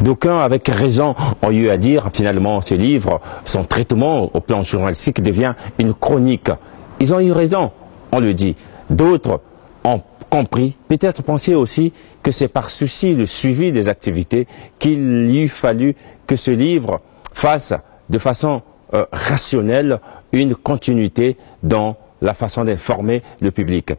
D'aucuns, avec raison, ont eu à dire, finalement, ce livre, son traitement au plan journalistique devient une chronique. Ils ont eu raison, on le dit. D'autres ont compris, peut-être pensé aussi que c'est par souci de suivi des activités qu'il eût fallu que ce livre fasse de façon rationnelle une continuité dans la façon d'informer le public.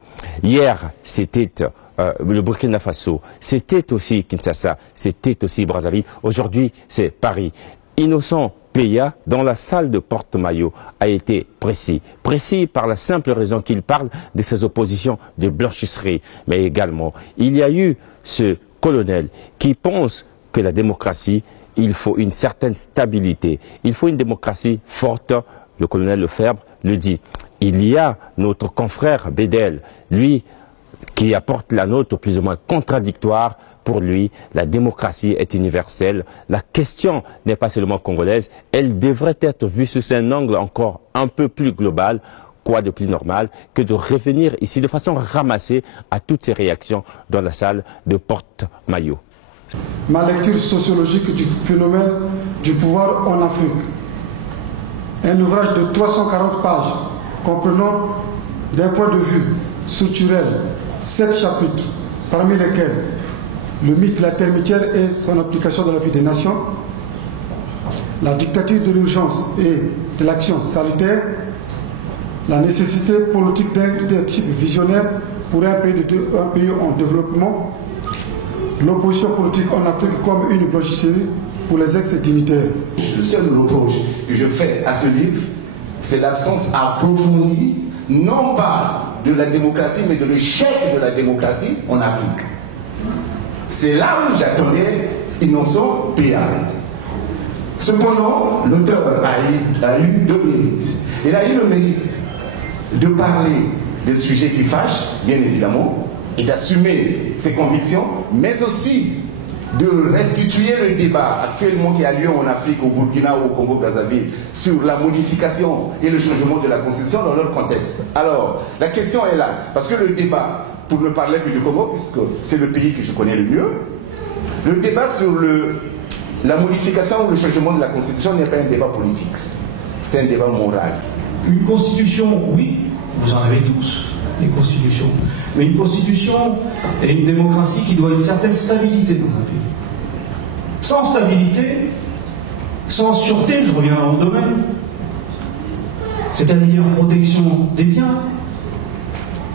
Hier, c'était le Burkina Faso, c'était aussi Kinshasa, c'était aussi Brazzaville. Aujourd'hui, c'est Paris. Innocent Peya, dans la salle de Porte-Maillot, a été précis. Précis par la simple raison qu'il parle de ses oppositions de blanchisserie. Mais également, il y a eu ce colonel qui pense que la démocratie, il faut une certaine stabilité. Il faut une démocratie forte. Le colonel Lefebvre le dit. Il y a notre confrère Bédel, lui, qui apporte la note plus ou moins contradictoire. Pour lui, la démocratie est universelle. La question n'est pas seulement congolaise, elle devrait être vue sous un angle encore un peu plus global. Quoi de plus normal que de revenir ici de façon ramassée à toutes ces réactions dans la salle de Porte-Maillot. Ma lecture sociologique du phénomène du pouvoir en Afrique. Un ouvrage de 340 pages comprenant d'un point de vue structurel 7 chapitres, parmi lesquels le mythe de la terre mitière et son application dans la vie des nations, la dictature de l'urgence et de l'action salutaire, la nécessité politique d'un leadership visionnaire pour un pays en développement, l'opposition politique en Afrique comme une blanchisserie pour les ex-dignitaires. Le seul reproche que je fais à ce livre, c'est l'absence approfondie, non pas de la démocratie, mais de l'échec de la démocratie en Afrique. C'est là où j'attendais Innocent Peya. Cependant, l'auteur a eu deux mérites. Il a eu le mérite de parler des sujets qui fâchent, bien évidemment, et d'assumer ses convictions, mais aussi de restituer le débat actuellement qui a lieu en Afrique, au Burkina ou au Congo-Brazzaville sur la modification et le changement de la Constitution dans leur contexte. Alors, la question est là, parce que le débat, pour ne parler que du Congo, puisque c'est le pays que je connais le mieux, le débat sur la modification ou le changement de la Constitution n'est pas un débat politique, c'est un débat moral. Une constitution, oui, vous en avez tous, des constitutions. Mais une constitution et une démocratie qui doit une certaine stabilité dans un pays. Sans stabilité, sans sûreté, je reviens au domaine, c'est-à-dire protection des biens,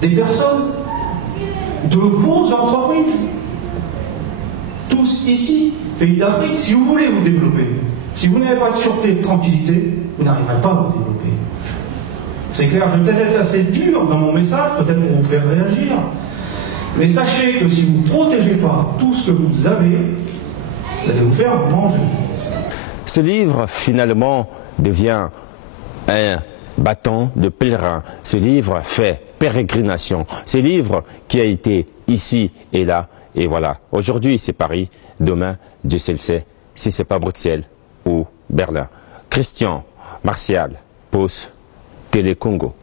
des personnes, de vos entreprises. Tous ici, pays d'Afrique, si vous voulez vous développer, si vous n'avez pas de sûreté et de tranquillité, vous n'arriverez pas à vous développer. C'est clair, je vais peut-être être assez dur dans mon message, peut-être pour vous faire réagir, mais sachez que si vous ne protégez pas tout ce que vous avez, vous allez vous faire manger. Ce livre, finalement, devient un bâton de pèlerin. Ce livre fait pérégrination. Ce livre qui a été ici et là, et voilà. Aujourd'hui, c'est Paris. Demain, Dieu seul sait si ce n'est pas Bruxelles ou Berlin. Christian Martial, Pause, Télé Congo.